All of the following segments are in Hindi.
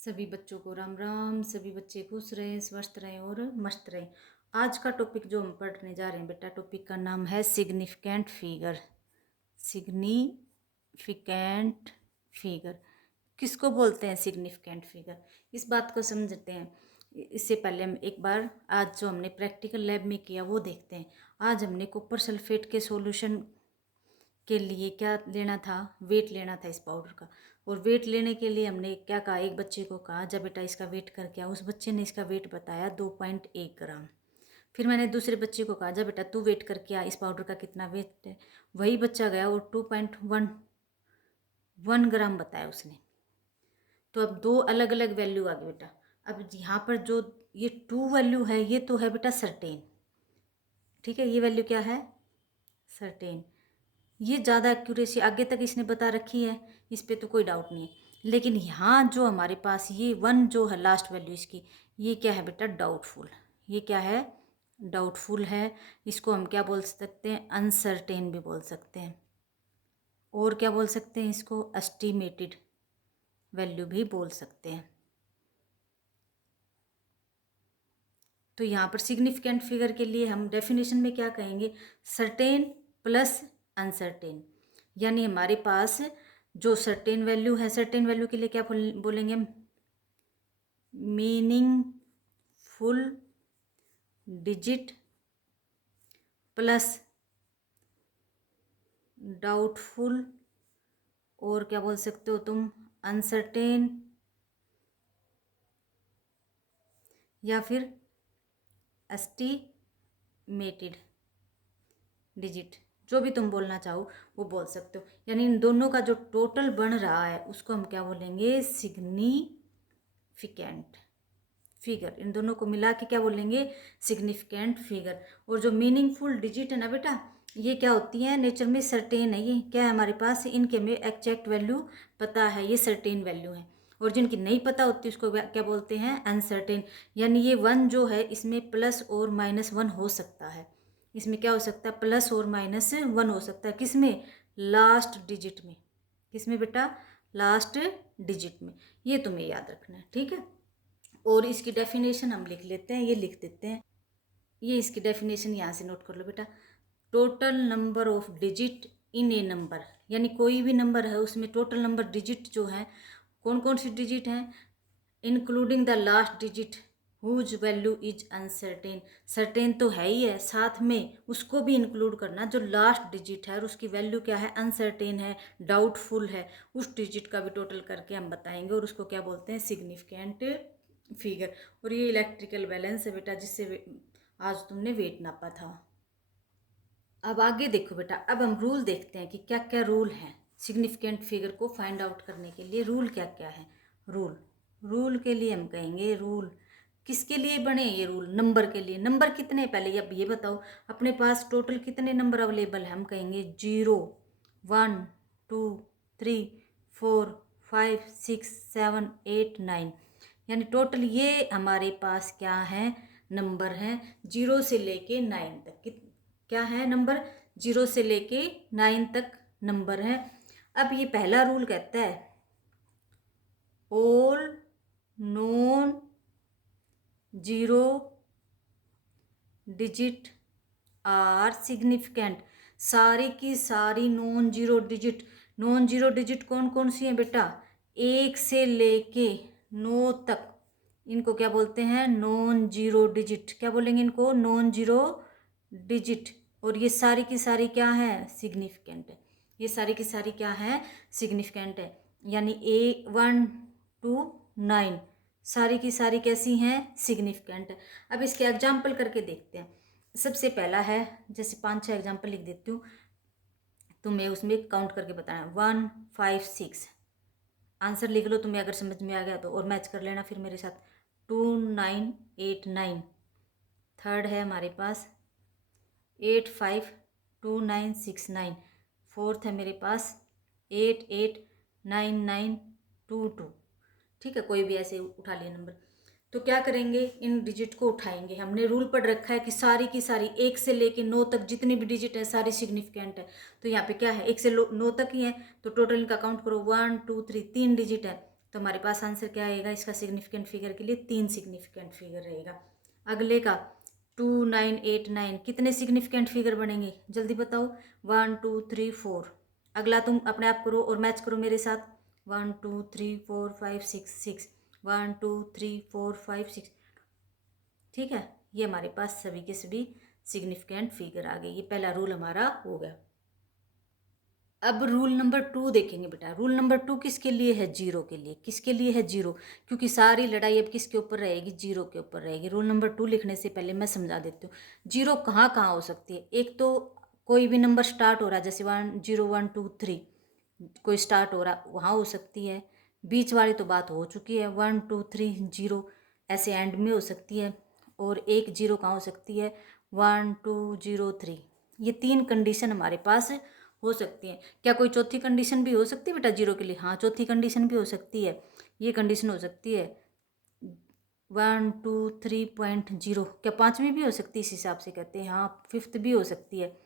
सभी बच्चों को राम राम। सभी बच्चे खुश रहें, स्वस्थ रहें और मस्त रहें। आज का टॉपिक जो हम पढ़ने जा रहे हैं बेटा, टॉपिक का नाम है सिग्निफिकेंट फिगर। सिग्निफिकेंट फिगर किसको बोलते हैं? Significant figure. इस बात को समझते हैं। इससे पहले हम एक बार आज जो हमने प्रैक्टिकल लैब में किया वो देखते हैं। आज हमने कॉपर सल्फेट के सॉल्यूशन के लिए क्या लेना था? वेट लेना था इस पाउडर का। और वेट लेने के लिए हमने क्या कहा? एक बच्चे को कहा जब बेटा इसका वेट करके आ। उस बच्चे ने इसका वेट बताया 2.1 ग्राम। फिर मैंने दूसरे बच्चे को कहा जब बेटा तू वेट करके आ, इस पाउडर का कितना वेट है। वही बच्चा गया और 2.1 ग्राम बताया उसने। तो अब दो अलग अलग वैल्यू आ गई बेटा। अब यहाँ पर जो ये 2 वैल्यू है ये तो है बेटा सर्टेन। ठीक है, ये वैल्यू क्या है? सर्टेन। ये ज़्यादा एक्यूरेसी आगे तक इसने बता रखी है, इस पर तो कोई डाउट नहीं है। लेकिन यहाँ जो हमारे पास ये 1 जो है लास्ट वैल्यू इसकी, ये क्या है बेटा? डाउटफुल। ये क्या है? डाउटफुल है। इसको हम क्या बोल सकते हैं? अनसर्टेन भी बोल सकते हैं। और क्या बोल सकते हैं इसको? एस्टिमेटेड वैल्यू भी बोल सकते हैं। तो यहाँ पर सिग्निफिकेंट फिगर के लिए हम डेफिनेशन में क्या कहेंगे? Certain plus uncertain. यानी हमारे पास जो सर्टेन वैल्यू है, सर्टेन वैल्यू के लिए क्या बोलेंगे हम? मीनिंगफुल डिजिट प्लस डाउटफुल, और क्या बोल सकते हो तुम? अनसर्टेन, या फिर एस्टिमेटेड डिजिट। जो भी तुम बोलना चाहो वो बोल सकते हो। यानी इन दोनों का जो टोटल बन रहा है उसको हम क्या बोलेंगे? Significant figure. इन दोनों को मिला के क्या बोलेंगे? Significant figure. और जो मीनिंगफुल डिजिट है ना बेटा, ये क्या होती है? नेचर में सर्टेन है। ये क्या है हमारे पास? इनके में एग्जैक्ट वैल्यू पता है, ये सर्टेन वैल्यू है। और जिनकी नहीं पता होती उसको क्या बोलते हैं? अनसर्टेन। यानी ये 1 जो है इसमें प्लस और -1 हो सकता है। इसमें क्या हो सकता है? प्लस और -1 हो सकता है। किसमें? लास्ट डिजिट में। किसमें बेटा? लास्ट डिजिट में। ये तुम्हें याद रखना है, ठीक है। और इसकी डेफिनेशन हम लिख लेते हैं, ये लिख देते हैं। ये इसकी डेफिनेशन यहाँ से नोट कर लो बेटा। Total number of digit in A number, यानी कोई भी नंबर है उसमें टोटल नंबर डिजिट जो है, कौन कौन सी डिजिट हैं? Including the last digit whose value is uncertain. Certain तो है ही है, साथ में उसको भी इंक्लूड करना जो लास्ट डिजिट है और उसकी वैल्यू क्या है? अनसर्टेन है, डाउटफुल है। उस डिजिट का भी टोटल करके हम बताएंगे और उसको क्या बोलते हैं? Significant figure. और ये इलेक्ट्रिकल बैलेंस है बेटा, जिससे आज तुमने वेट नापा था। अब आगे देखो बेटा, अब हम रूल देखते हैं कि क्या क्या रूल हैं सिग्निफिकेंट फिगर को फाइंड आउट करने के लिए। रूल क्या क्या है? रूल के लिए हम कहेंगे, रूल किसके लिए बने ये रूल? नंबर के लिए। नंबर कितने पहले अब ये बताओ, अपने पास टोटल कितने नंबर अवेलेबल है? हम कहेंगे 0, 1, 2, 3, 4, 5, 6, 7, 8, 9। यानी टोटल ये हमारे पास क्या है? नंबर हैं 0 से लेके 9 तक। क्या है नंबर? 0 से लेके 9 तक नंबर है। अब ये पहला रूल कहता है all non 0 digit are significant. सारी की सारी non zero digit. Non zero digit कौन कौन सी हैं बेटा? 1 से लेके 9 तक। इनको क्या बोलते हैं? Non zero digit. क्या बोलेंगे इनको? Non zero digit. और ये सारी की सारी क्या है? सिग्निफिकेंट है। ये सारी की सारी क्या है? सिग्निफिकेंट है। यानी 1 to 9 सारी की सारी कैसी हैं? सिग्निफिकेंट है। अब इसके एग्जाम्पल करके देखते हैं। सबसे पहला है, जैसे 5-6 एग्जाम्पल लिख देती हूँ, तुम्हें उसमें काउंट करके बताना है। 1, 5, 6। आंसर लिख लो तुम्हें अगर समझ में आ गया तो, और मैच कर लेना फिर मेरे साथ। 2, 9, 8, 9। थर्ड है हमारे पास 8, 5, 2, 9, 6, 9। फोर्थ है मेरे पास 8, 8, 9, 9, 2, 2। ठीक है, कोई भी ऐसे उठा लिया नंबर। तो क्या करेंगे? इन डिजिट को उठाएंगे। हमने रूल पढ़ रखा है कि सारी की सारी 1 से लेके 9 तक जितनी भी डिजिट है सारी सिग्निफिकेंट है। तो यहाँ पे क्या है? 1 से 9 तक ही है, तो टोटल इनका काउंट करो। 1, 2, 3, 3 डिजिट है। तो हमारे पास आंसर क्या आएगा इसका सिग्निफिकेंट फिगर के लिए? 3 सिग्निफिकेंट फिगर रहेगा। अगले का 2989 कितने सिग्निफिकेंट फिगर बनेंगे जल्दी बताओ? 1 2 3 4। अगला तुम अपने आप करो और मैच करो मेरे साथ। 1 2 3 4 5 6 6 1 2 3 4 5 6। ठीक है, ये हमारे पास सभी के सभी सिग्निफिकेंट फिगर आ गए। ये पहला रूल हमारा हो गया। अब रूल नंबर 2 देखेंगे बेटा। रूल नंबर 2 किसके लिए है? जीरो के लिए। किसके लिए है? जीरो, क्योंकि सारी लड़ाई अब किसके ऊपर रहेगी? जीरो के ऊपर रहेगी। रूल नंबर 2 लिखने से पहले मैं समझा देती हूँ जीरो कहाँ कहाँ हो सकती है। एक तो कोई भी नंबर स्टार्ट हो रहा है, जैसे 1 0 1 2 3 कोई स्टार्ट हो रहा वहाँ हो सकती है। बीच वाली तो बात हो चुकी है, 1 2 3 0 ऐसे एंड में हो सकती है। और एक जीरो कहाँ हो सकती है? 1 2 0 3। ये 3 कंडीशन हमारे पास हो सकती है। क्या कोई चौथी कंडीशन भी हो सकती है बेटा जीरो के लिए? हाँ, चौथी कंडीशन भी हो सकती है। ये कंडीशन हो सकती है 1 2 3.0। क्या पांचवी भी हो सकती है? इस हिसाब से कहते हैं। हाँ, फिफ्थ भी हो सकती है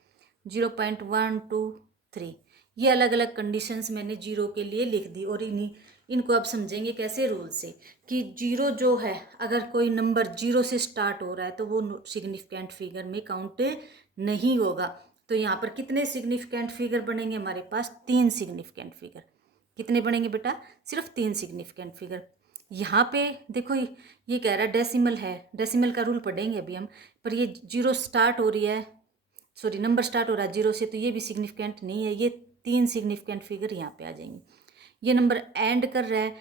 0.123। ये अलग अलग कंडीशंस मैंने जीरो के लिए लिख दी। और इनको अब समझेंगे कैसे? रूल से, कि जीरो जो है, अगर कोई नंबर जीरो से स्टार्ट हो रहा है तो वो सिग्निफिकेंट फिगर में काउंट नहीं होगा। तो यहाँ पर कितने सिग्निफिकेंट फिगर बनेंगे हमारे पास? 3 सिग्निफिकेंट फिगर। कितने बनेंगे बेटा? सिर्फ 3 सिग्निफिकेंट फिगर। यहाँ पे देखो, ये कह रहा है डेसिमल है, डेसिमल का रूल पढ़ेंगे अभी हम। पर ये जीरो स्टार्ट हो रही है, सॉरी नंबर स्टार्ट हो रहा है जीरो से, तो ये भी सिग्निफिकेंट नहीं है। ये 3 सिग्निफिकेंट फिगर यहाँ पे आ जाएंगे। ये नंबर एंड कर रहा है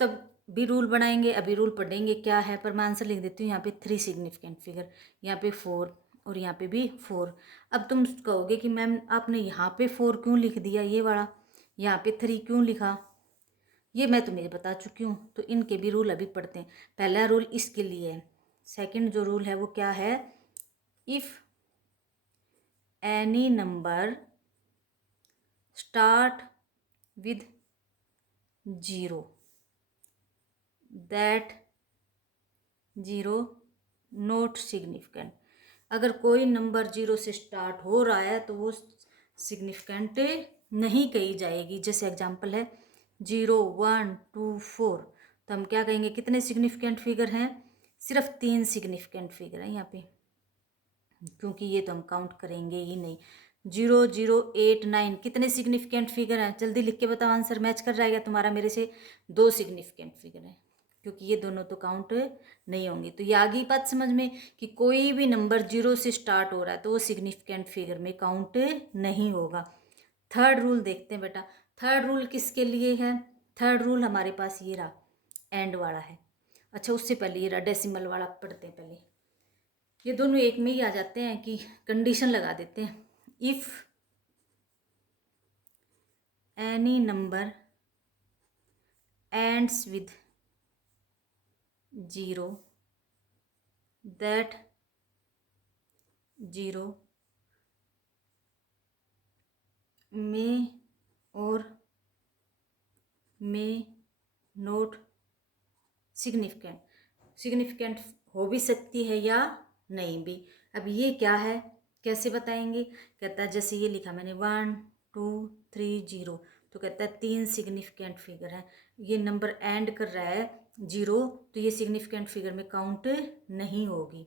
तब भी रूल बनाएंगे, अभी रूल पढ़ेंगे क्या है। पर मैं आंसर लिख देती हूँ यहाँ पे 3 सिग्निफिकेंट फिगर, यहाँ पे 4 और यहाँ पे भी 4। अब तुम कहोगे कि मैम आपने यहाँ पे 4 क्यों लिख दिया, ये वाला यहाँ पे 3 क्यों लिखा? ये मैं तुम्हें बता चुकी हूँ। तो इनके भी रूल अभी पढ़ते हैं। पहला रूल इसके लिए है। सेकंड जो रूल है वो क्या है? If any number start with zero that zero not significant. अगर कोई नंबर जीरो से स्टार्ट हो रहा है तो वो सिग्निफिकेंट नहीं कही जाएगी। जैसे एग्जांपल है 0 1 2 4, तो हम क्या कहेंगे? कितने सिग्निफिकेंट फिगर हैं? सिर्फ 3 सिग्निफिकेंट फिगर हैं यहाँ पे, क्योंकि ये तो हम काउंट करेंगे ही नहीं। 0 0 8 9 कितने सिग्निफिकेंट फिगर हैं? जल्दी लिख के बताओ, आंसर मैच कर जाएगा तुम्हारा मेरे से। 2 सिग्निफिकेंट फिगर हैं, क्योंकि ये दोनों तो काउंट नहीं होंगे। तो ये आ गई बात समझ में कि कोई भी नंबर जीरो से स्टार्ट हो रहा है तो वो सिग्निफिकेंट फिगर में काउंट नहीं होगा। थर्ड रूल देखते हैं बेटा। थर्ड रूल किसके लिए है? थर्ड रूल हमारे पास ये रहा, एंड वाला है। अच्छा, उससे पहले ये रहा डेसिमल वाला, पढ़ते हैं पहले। ये दोनों एक में ही आ जाते हैं कि कंडीशन लगा देते हैं। If any number ends with zero that zero में और में नोट सिग्निफिकेंट। सिग्निफिकेंट हो भी सकती है या नहीं भी। अब ये क्या है, कैसे बताएंगे? कहता है जैसे ये लिखा मैंने 1 2 3 0, तो कहता है 3 सिग्निफिकेंट फिगर है। ये नंबर एंड कर रहा है जीरो, तो ये सिग्निफिकेंट फिगर में काउंट नहीं होगी।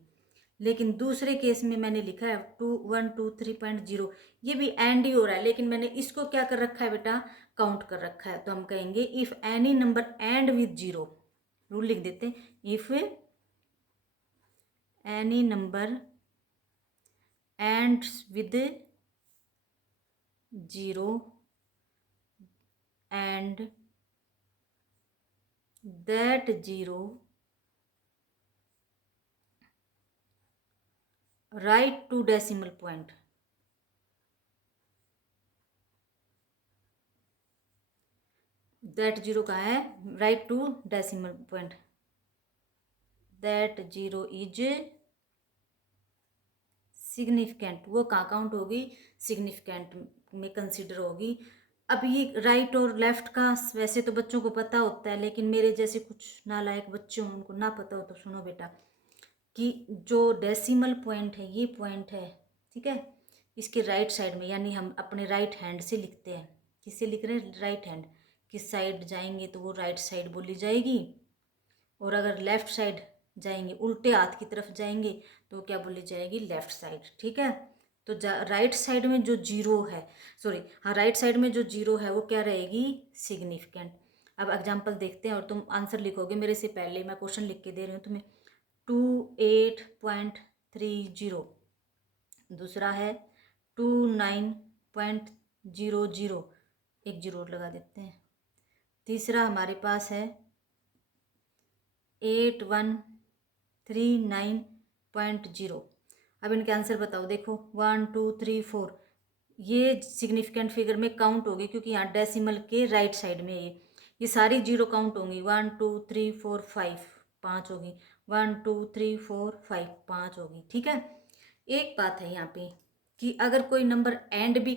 लेकिन दूसरे केस में मैंने लिखा है 2 1 2 3.0, ये भी एंड ही हो रहा है, लेकिन मैंने इसको क्या कर रखा है बेटा? काउंट कर रखा है। तो हम कहेंगे if any number end with zero, rule लिख देते हैं। If any number ends with zero and that zero right to decimal point. That zero कहाँ है? Right to decimal point. That zero is significant. वो कहाँ काउंट होगी? सिग्निफिकेंट में कंसिडर होगी। अब ये राइट और लेफ्ट का वैसे तो बच्चों को पता होता है, लेकिन मेरे जैसे कुछ नालायक बच्चे हों उनको ना पता हो तो सुनो बेटा, कि जो डेसिमल पॉइंट है, ये पॉइंट है, ठीक है, इसके राइट साइड में, यानी हम अपने राइट हैंड से लिखते हैं। किससे लिख रहे हैं? Right hand. किस साइड जाएंगे तो वो राइट साइड बोली जाएगी, और अगर लेफ्ट साइड जाएंगे, उल्टे हाथ की तरफ जाएंगे तो क्या बोली जाएगी, लेफ्ट साइड। ठीक है, तो राइट साइड में जो जीरो है, सॉरी हाँ, राइट साइड में जो जीरो है वो क्या रहेगी, सिग्निफिकेंट। अब एग्जाम्पल देखते हैं और तुम आंसर लिखोगे मेरे से पहले, मैं क्वेश्चन लिख के दे रही हूँ तुम्हें। 28.30, दूसरा है 29.00, एक जीरो और लगा देते हैं। तीसरा हमारे पास है 8139.0। अब इनके आंसर बताओ, देखो 1 2 3 4, ये सिग्निफिकेंट फिगर में काउंट होगी क्योंकि यहाँ डेसिमल के राइट साइड में ये सारी जीरो काउंट होंगी। 1 2 3 4 5, 5 होगी। 1 2 3 4 5, 5 होगी। ठीक है, एक बात है यहाँ पे कि अगर कोई नंबर एंड भी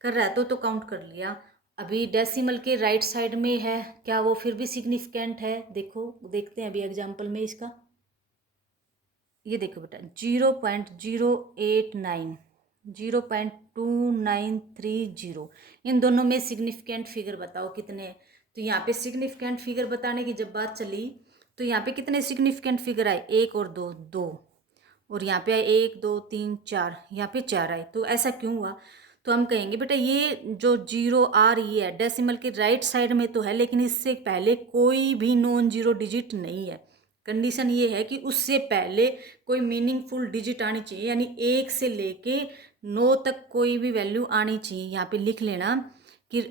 कर रहा है तो काउंट कर लिया, अभी डेसिमल के राइट साइड में है, क्या वो फिर भी सिग्निफिकेंट है? देखो, देखते हैं अभी एग्जांपल में इसका। ये देखो बेटा, 0.089, 0.2930, इन दोनों में सिग्निफिकेंट फिगर बताओ कितने हैं। तो यहाँ पे सिग्निफिकेंट फिगर बताने की जब बात चली तो यहाँ पे कितने सिग्निफिकेंट फिगर आए, एक और दो, दो, और यहाँ पे आए 1 2 3 4, यहाँ पे 4 आए। तो ऐसा क्यों हुआ? तो हम कहेंगे बेटा ये जो जीरो आ रही है डेसिमल के राइट साइड में तो है, लेकिन इससे पहले कोई भी नॉन जीरो डिजिट नहीं है। कंडीशन ये है कि उससे पहले कोई मीनिंगफुल डिजिट आनी चाहिए, यानी 1 से लेके 9 तक कोई भी वैल्यू आनी चाहिए। यहाँ पे लिख लेना कि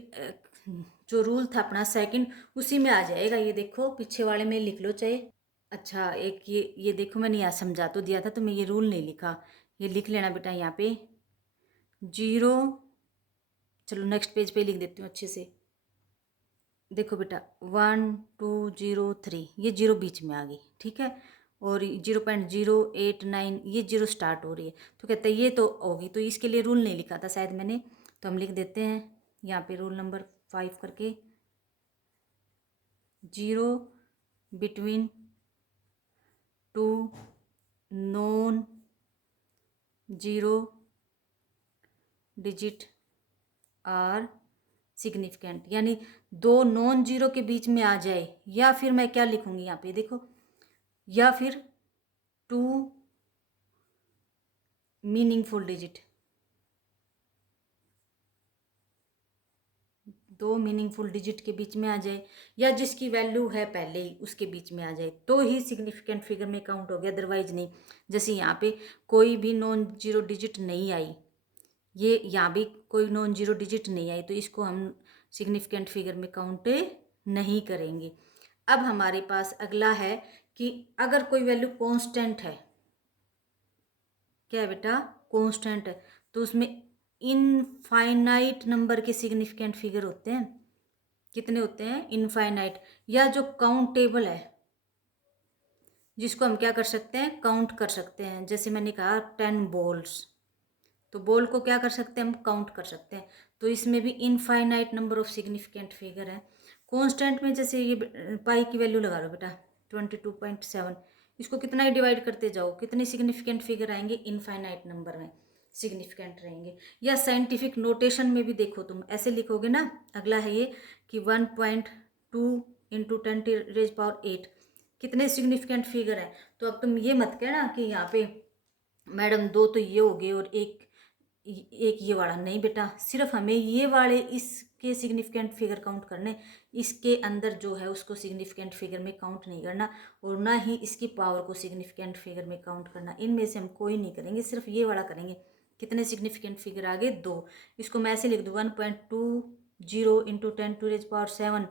जो रूल था अपना सेकंड, उसी में आ जाएगा। ये देखो पीछे वाले में लिख लो चाहे। अच्छा, एक ये देखो, मैंने यहाँ समझा तो दिया था, तो मैं ये रूल नहीं लिखा, ये लिख लेना बेटा यहाँ पे 0। चलो नेक्स्ट पेज पे लिख देती हूँ अच्छे से। देखो बेटा 1 2 0 3, ये जीरो बीच में आ गई। ठीक है, और 0.089 ये जीरो स्टार्ट हो रही है। तो कहते हैं ये तो होगी, तो इसके लिए रूल नहीं लिखा था शायद मैंने, तो हम लिख देते हैं यहाँ पे रूल नंबर 5 करके, 0 between 2 non zero digit are significant, यानी दो नॉन जीरो के बीच में आ जाए, या फिर मैं क्या लिखूंगी यहाँ पे देखो, या फिर 2 मीनिंगफुल डिजिट, दो मीनिंगफुल डिजिट के बीच में आ जाए, या जिसकी वैल्यू है पहले ही उसके बीच में आ जाए, तो ही सिग्निफिकेंट फिगर में काउंट हो गया, अदरवाइज नहीं। जैसे यहाँ पे कोई भी नॉन जीरो डिजिट नहीं आई, ये यहाँ भी कोई नॉन जीरो डिजिट नहीं आई, तो इसको हम सिग्निफिकेंट फिगर में काउंट नहीं करेंगे। अब हमारे पास अगला है कि अगर कोई वैल्यू कांस्टेंट है, क्या है बेटा, कांस्टेंट है, तो उसमें इनफाइनाइट नंबर के सिग्निफिकेंट फिगर होते हैं। कितने होते हैं? इनफाइनाइट। या जो काउंटेबल है, जिसको हम क्या कर सकते हैं, काउंट कर सकते हैं। जैसे मैंने कहा 10 बॉल्स, तो बॉल को क्या कर सकते हैं हम, काउंट कर सकते हैं। तो इसमें भी infinite number of significant figure है। कांस्टेंट में जैसे ये पाई की वैल्यू लगा लो बेटा 22.7, इसको कितना ही डिवाइड करते जाओ, कितने सिग्निफिकेंट फिगर आएंगे, इनफाइनाइट नंबर में सिग्निफिकेंट रहेंगे। या साइंटिफिक नोटेशन में भी देखो, तुम ऐसे लिखोगे ना, अगला है ये कि 1.2 इंटू 10⁻⁸ कितने सिग्निफिकेंट फिगर है। तो अब तुम ये मत कहना कि यहाँ पे मैडम दो तो ये हो गए और एक ये वाला, नहीं बेटा, सिर्फ हमें ये वाले इसके सिग्निफिकेंट फिगर काउंट करने, इसके अंदर जो है उसको सिग्निफिकेंट फिगर में काउंट नहीं करना, और ना ही इसकी पावर को सिग्निफिकेंट फिगर में काउंट करना। इनमें से हम कोई नहीं करेंगे, सिर्फ ये वाला करेंगे। कितने सिग्निफिकेंट फिगर आ गए, 2। इसको मैं ऐसे लिख दूँ 1.20 इंटू 10⁻⁷,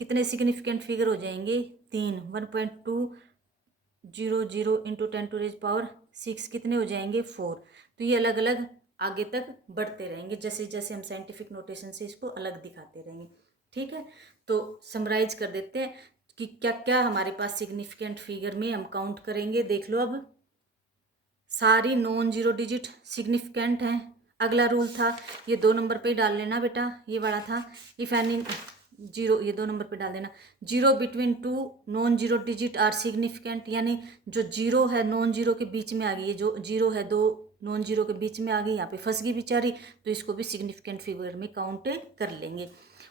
कितने सिग्निफिकेंट फिगर हो जाएंगे, 3। 1.200 इंटू 10⁻⁶ कितने हो जाएंगे, 4। तो ये अलग अलग आगे तक बढ़ते रहेंगे, जैसे जैसे हम साइंटिफिक नोटेशन से इसको अलग दिखाते रहेंगे। ठीक है, तो समराइज कर देते हैं कि क्या क्या हमारे पास सिग्निफिकेंट फिगर में हम काउंट करेंगे। देख लो, अब सारी नॉन जीरो डिजिट सिग्निफिकेंट हैं। अगला रूल था, ये 2 नंबर पे डाल लेना बेटा, ये वाला था, इफ एनी जीरो, ये 2 नंबर पे डाल देना, 0 between 2 non zero digit are significant, यानी जो जीरो है नॉन जीरो के बीच में आ गई, ये जो जीरो है 2 नॉन जीरो के बीच में आ गई, यहाँ पे फंस गई बेचारी, तो इसको भी सिग्निफिकेंट फिगर में काउंट कर लेंगे।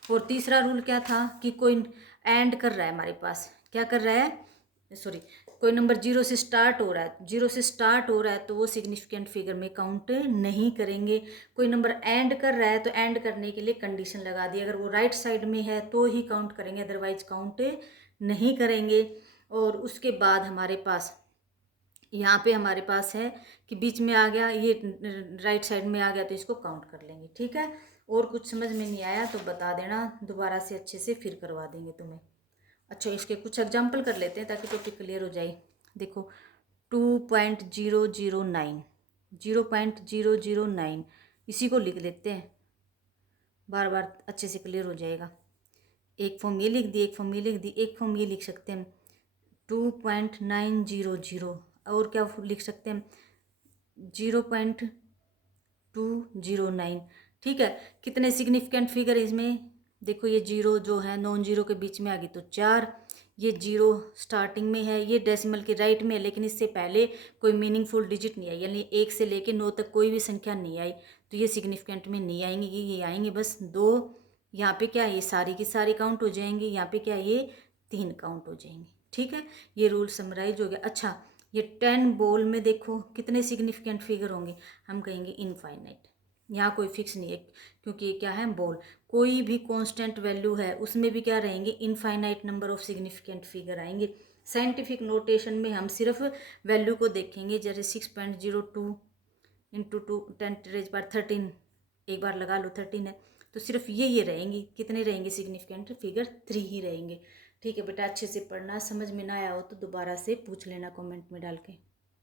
और तीसरा रूल क्या था कि कोई एंड कर रहा है हमारे पास, क्या कर रहा है, सॉरी, कोई नंबर जीरो से स्टार्ट हो रहा है, जीरो से स्टार्ट हो रहा है तो वो सिग्निफिकेंट फिगर में काउंट नहीं करेंगे। कोई नंबर एंड कर रहा है तो एंड करने के लिए कंडीशन लगा दी, अगर वो राइट साइड में है तो ही काउंट करेंगे, अदरवाइज काउंट नहीं करेंगे। और उसके बाद हमारे पास यहाँ पे हमारे पास है कि बीच में आ गया, ये राइट साइड में आ गया तो इसको काउंट कर लेंगे। ठीक है, और कुछ समझ में नहीं आया तो बता देना, दोबारा से अच्छे से फिर करवा देंगे तुम्हें। अच्छा, इसके कुछ एग्जाम्पल कर लेते हैं ताकि टॉपिक क्लियर हो जाए। देखो 2.009, 0.009 इसी को लिख लेते हैं, बार बार अच्छे से क्लियर हो जाएगा। एक फॉर्म ये लिख दी, एक फॉर्म ये लिख दी, एक फॉर्म ये लिख सकते हैं 2.900, और क्या लिख सकते हैं 0.209। ठीक है, कितने सिग्निफिकेंट फिगर इसमें, देखो ये जीरो जो है नॉन जीरो के बीच में आ गई तो 4, ये जीरो स्टार्टिंग में है, ये डेसिमल के राइट में है, लेकिन इससे पहले कोई मीनिंगफुल डिजिट नहीं आई, यानी 1 से लेके 9 तक कोई भी संख्या नहीं आई, तो ये सिग्निफिकेंट में नहीं आएंगी, ये आएंगे बस 2। यहाँ पे क्या है, ये सारी की सारी काउंट हो जाएंगी, यहाँ पे क्या है, ये 3 काउंट हो जाएंगे। ठीक है, ये रूल समराइज हो गया। अच्छा, ये 10 बॉल में देखो कितने सिग्निफिकेंट फिगर होंगे, हम कहेंगे इनफाइनाइट, यहाँ कोई फिक्स नहीं है, क्योंकि ये क्या है बॉल, कोई भी कांस्टेंट वैल्यू है उसमें भी क्या रहेंगे, infinite number of significant figure आएंगे। साइंटिफिक नोटेशन में हम सिर्फ वैल्यू को देखेंगे, जैसे 6.02 इंटू 2 × 10⁻13, एक बार लगा लो 13 है, तो सिर्फ ये रहेंगी, कितने रहेंगे सिग्निफिकेंट फिगर, 3 ही रहेंगे। ठीक है बेटा, अच्छे से पढ़ना, समझ में ना आया हो तो दोबारा से पूछ लेना कमेंट में डाल के।